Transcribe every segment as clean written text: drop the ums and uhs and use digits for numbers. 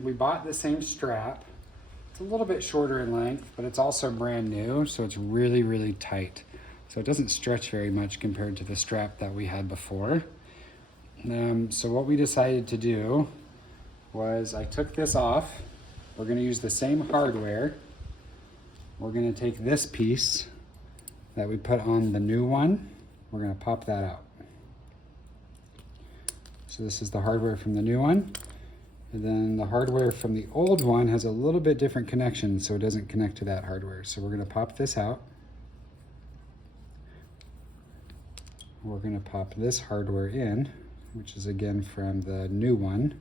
we bought the same strap. It's a little bit shorter in length, but it's also brand new, so it's really, really tight. So it doesn't stretch very much compared to the strap that we had before. So what we decided to do was I took this off. We're gonna use the same hardware. We're gonna take this piece that we put on the new one. We're gonna pop that out. So this is the hardware from the new one. And then the hardware from the old one has a little bit different connection, so it doesn't connect to that hardware. So we're gonna pop this out. We're gonna pop this hardware in, which is again from the new one,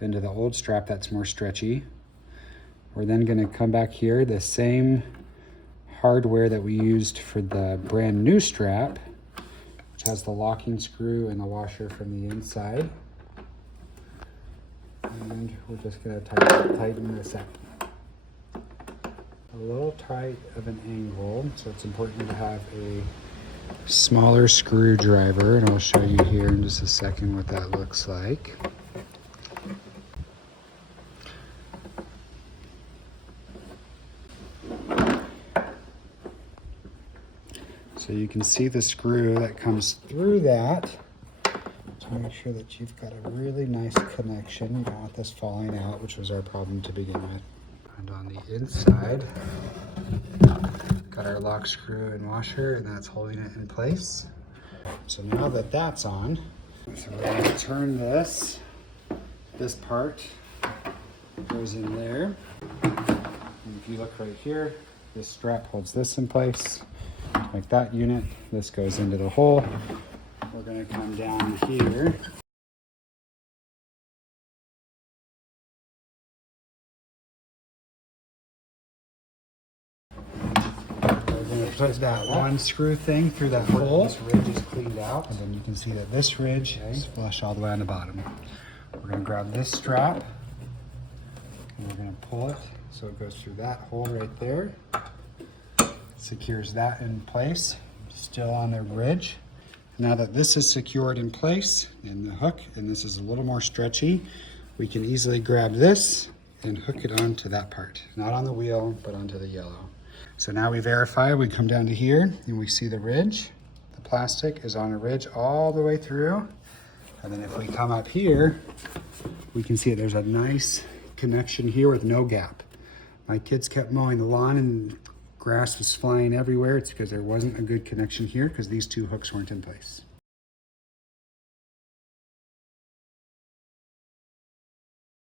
into the old strap that's more stretchy. We're then gonna come back here, the same hardware that we used for the brand new strap, which has the locking screw and the washer from the inside. And we're just gonna tighten this up. A little tight of an angle, so it's important to have a smaller screwdriver, and I'll show you here in just a second what that looks like. So you can see the screw that comes through that to make sure that you've got a really nice connection. You don't want this falling out, which was our problem to begin with. And on the inside, got our lock screw and washer, and that's holding it in place. So now that that's on, so we're going to turn this part goes in there. And if you look right here, this strap holds this in place. Like that unit, this goes into the hole. We're going to come down here. Put that one screw thing through that hole. This ridge is cleaned out, and then you can see that this ridge is flush all the way on the bottom. We're going to grab this strap, and we're going to pull it so it goes through that hole right there. Secures that in place, still on the ridge. Now that this is secured in place in the hook, and this is a little more stretchy, we can easily grab this and hook it onto that part. Not on the wheel, but onto the yellow. So now we verify, we come down to here and we see the ridge. The plastic is on a ridge all the way through. And then if we come up here, we can see there's a nice connection here with no gap. My kids kept mowing the lawn and grass was flying everywhere. It's because there wasn't a good connection here because these two hooks weren't in place.